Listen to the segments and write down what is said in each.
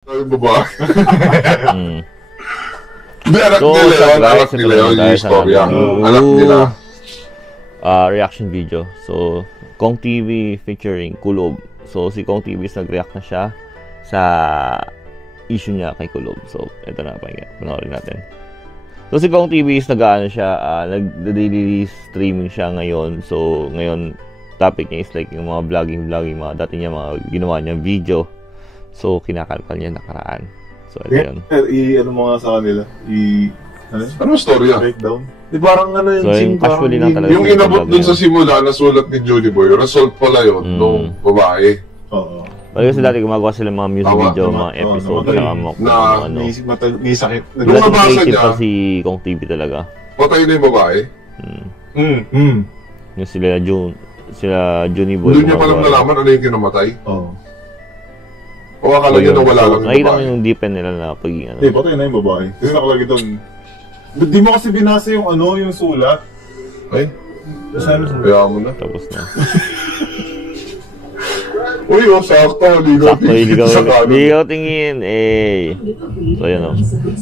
Baba. Hindi, anak nila yun, yung istorya. Anak nila. Reaction video. So, Kong TV featuring Kulob. So, si Kong TV nag-react na siya sa issue niya kay Kulob. So, ito na, panoorin natin. So, si Kong TV nag-ano siya, nag-daily streaming siya ngayon. So, ngayon, topic niya is like yung mga vlogging, mga dati niya mga ginawa niya video. So, kinakalkal niya nakaraan. So, ito yun. Ano mga sa kanila? Ano storya? Breakdown? Di parang ano yung so, yung casually lang talaga. Yung inabot dun sa simula na sulat ni Julie Boy, result pala yun nung babae. Oo. Kasi dati gumagawa sila mga music video, mga episode, saka mga may sakit. Nung nabasa niya, pa si Kong TV talaga. patay na yung babae. Yung sila Junie Boy. Doon niya palang nalaman ano yung kinamatay. Oo. O akala niya na wala lang yung nakita mo babae. yung deepen nila na pag ano. Hindi, patay na yung babae. Kasi nakalagay doon. Di mo kasi binasa yung yung sulat. Ay, Saan mo? kaya mo na. Tapos na. Uy, sakto. Ligaw tingin. So, yun o.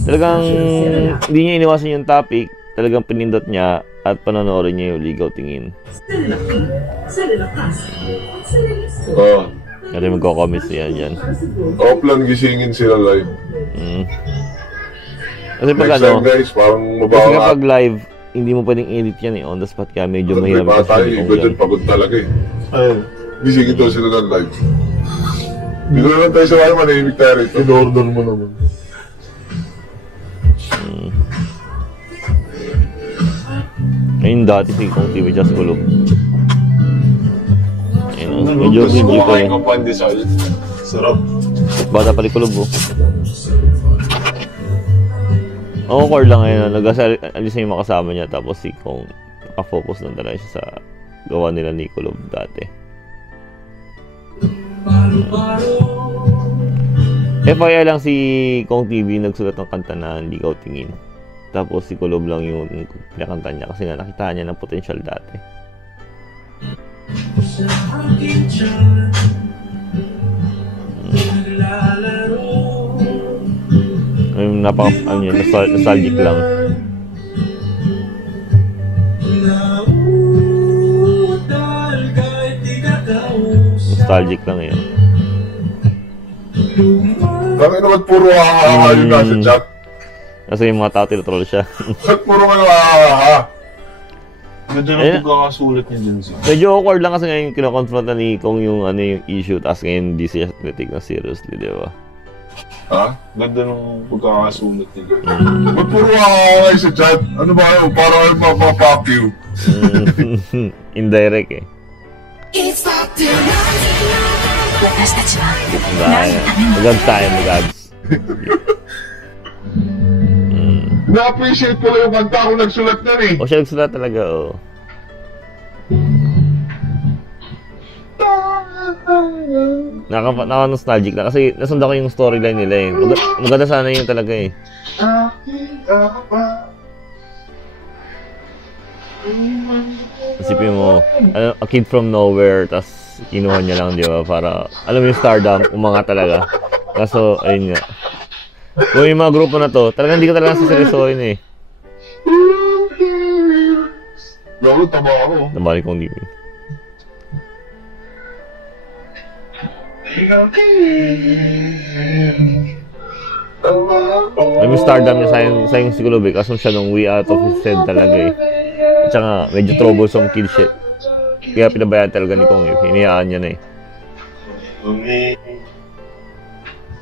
Talagang hindi niya iniwasan yung topic. Talagang pinindot niya at panonorin niya yung ligaw tingin. Oo. Kasi magko-comments yan. Offline gisingin sila live. Kasi pag Next time guys, parang kasi mabawa. kapag live, hindi mo pwedeng edit yan on the spot kaya medyo mahirap tayo, kasi iba dyan pagod talaga eh. Gisingin daw sila ng live. Hindi ko naman tayo sa kaya manahimik tayo rito. In-order mo naman. Ngayon dati si Kong TV just Kulob. Ayun o, medyo hindi pa yun. Sarap. Bata pa rin Kulob o. Awkward lang ngayon, nag-alis na yung makasama niya tapos si Kong nakafocus lang talaga siya sa gawa nila ni Kulob dati. FYI lang si Kong TV nagsulat ng kanta na Ligaw Tingin. Tapos si Kulob lang yung pinakanta niya kasi nga nakita niya ng potential dati. Yung nostalgic lang. Nostalgic lang yun. Dami naman puro yun nasa chat. Kasi yung mga tao tinatroll siya. Puro Ganda na pagkakasulat niya dun siya. Medyo awkward lang kasi ngayon kinoconfront na ni Kong yung yung issue tapos ngayon hindi siya tinitig na seriously, di ba? Ha? Ganda nung pagkakasulat niya. Ba't puro sa chat? Ano ba yun? Para mapapak you. Indirect eh. Magag tayo, mag-ads. Na-appreciate ko lang yung kanta kung nagsulat na eh. O siya nagsulat talaga, o. Naka-nostalgic na kasi nasundan ko yung storyline nila eh. Maganda sana yun talaga eh. Isipin mo, a kid from nowhere, tas kinuha niya lang, di ba? Para, alam mo yung stardom, umangat talaga. Kaso, ayun nga. Kung yung mga grupo na to, talagang hindi ka talaga saseryosohin eh. Lalo, tama ako. Nabalik kong living. May stardom niya sa yung siguro eh. Kaso siya nung way out of his head talaga eh. At saka medyo troublesome kid siya. Kaya pinabayaan talaga ni Kong eh. Hinayaan niya na eh.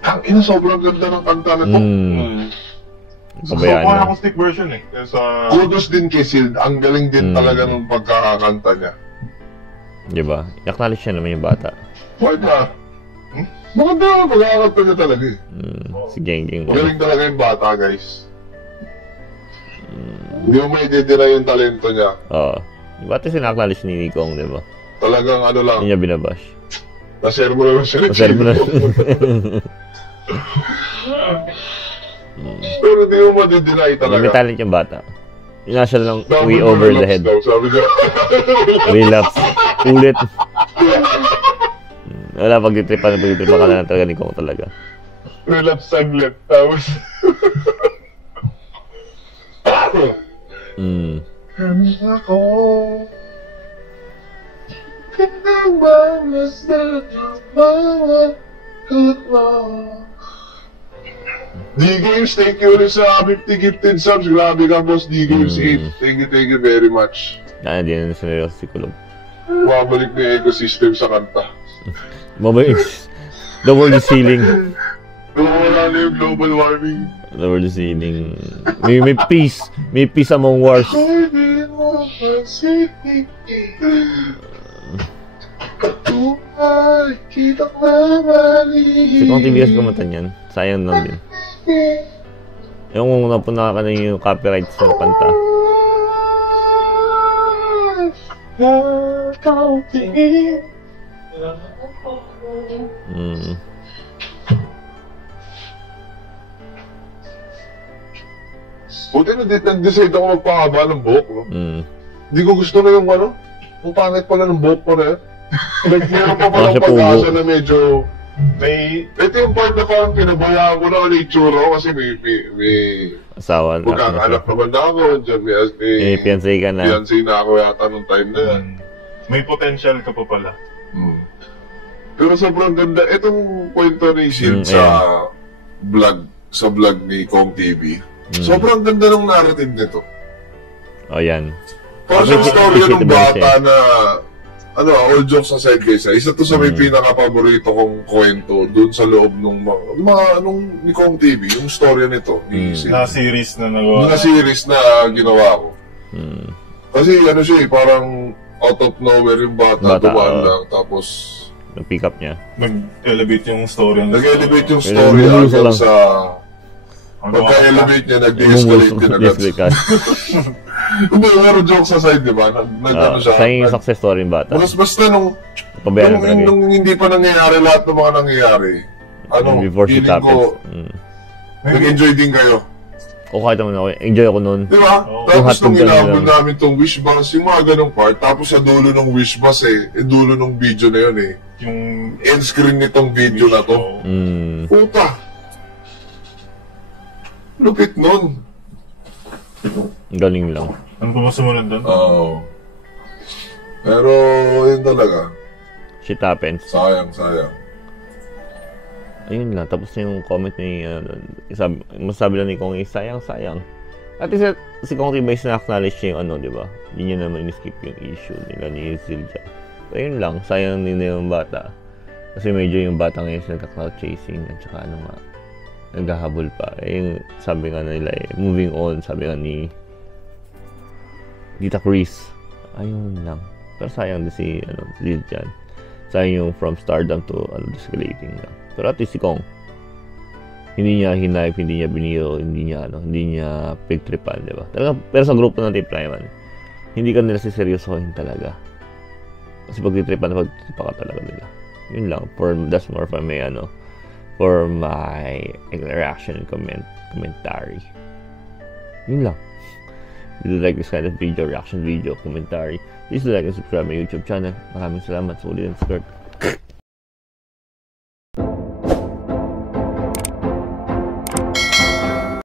Ang ina, sobrang ganda ng kanta na to. Pabayaan So, na. acoustic version eh. Kudos din kay Sild. Ang galing din talaga ng pagkakakanta niya. Diba? I-acknowledge siya naman yung bata. Why na? Maganda ang pagkakakanta niya talaga eh. Si Gengging. Galing talaga yung bata, guys. Hindi mo may didira yung talento niya. Oo. Yung bata sina-acknowledge ni Kong, diba? Talagang ano lang. Hindi niya binabash. Na-share mo naman siya. Na-share mo na. Pero hindi mo madidinay talaga. May talent yung bata. Yung nasa lang way over the head. Sabi niya. Relapse. Ulit. Wala, pag-tripan ka na talaga ni Kong talaga. relapse saglit. Tapos, ako, pinagbawas na yung bawat kutlo. D-Games, thank you ulit sa 50 gifted subs. Grabe ka, boss. D-Games 8. Thank you very much. Hindi na nasanay si Kulob. Babalik na yung ecosystem sa kanta. Mabalik. The world is healing. Wala na yung global warming. The world is healing. May peace. May peace among wars. Si Kong TVS kumanta niyan. Sayang lang din. Yung kung napuna ka na yung copyrights ng kanta. Buti na nag-decide ako magpahaba ng buhok, no? Hindi ko gusto na yung ano, ang pangit pala ng buhok ko na yan. Meron pa palang pag-asa na medyo may... Ito yung part na parang pinabayaan ko na ano yung tsura ko kasi may asawa na. magkakaanak naman na ako. Diyan May fiancé ka na. Fiancé na ako yata nung time na yan. May potential ka pa pala. Pero sobrang ganda. Itong kwento ni Sid sa vlog ni Kong TV. Sobrang ganda ng narrative nito. O yan. Parang siyang story ng bata na all jokes aside guys, isa to sa may pinaka-paborito kong kwento dun sa loob nung ni Kong TV, yung story nito ni Sid. Na series na nagawa. Na series na ginawa ko. Kasi ano siya parang out of nowhere yung bata dumaan lang tapos nag-pick up niya. Nag-elevate yung story. Nag-elevate yung story hanggang sa pagka-elevate niya, nag-de-escalate din agad. Hindi, meron jokes aside, di ba? Nag-ano siya. Sa yung success story yung bata. Basta nung hindi pa nangyayari lahat ng mga nangyayari, feeling ko, nag-enjoy din kayo. O kahit naman ako, enjoy ako nun. Di ba? Tapos nung inabol namin tong wish bus, yung mga ganong part, tapos sa dulo ng wish bus dulo ng video na yun yung end screen nitong video na to. Puta! Lupit nun. Galing lang. Ano pa ba sumunod doon? Oo. Pero, yun talaga. Shit happens. Sayang. Ayun lang. Tapos yung comment ni, masabi lang ni Kong, sayang. At least, si Kong Tibay na-acknowledge niya yung di ba? Hindi niya naman in-skip yung issue nila ni Zilja. So, ayun lang. Sayang nila yung bata. Kasi medyo yung bata ngayon nagka-cloud chasing at saka naghahabol pa. Yung sabi nga nila moving on, sabi nga ni Tita Chris. Ayun lang. Pero sayang din si Ziljan. Sayang yung from stardom to escalating lang. Pero at least si Kong, hindi niya hinipe, hindi niya biniro, hindi niya pigtripan, di ba? Talaga, pero sa grupo ng Team Plyman, hindi ka nila siseryosohin talaga. Kasi pagtitripan ka talaga nila. Yun lang. That's more for me, for my interaction and commentary. Yun lang. If you like this kind of video, reaction video, commentary, please like and subscribe my YouTube channel. Maraming salamat sa ulit and skirt.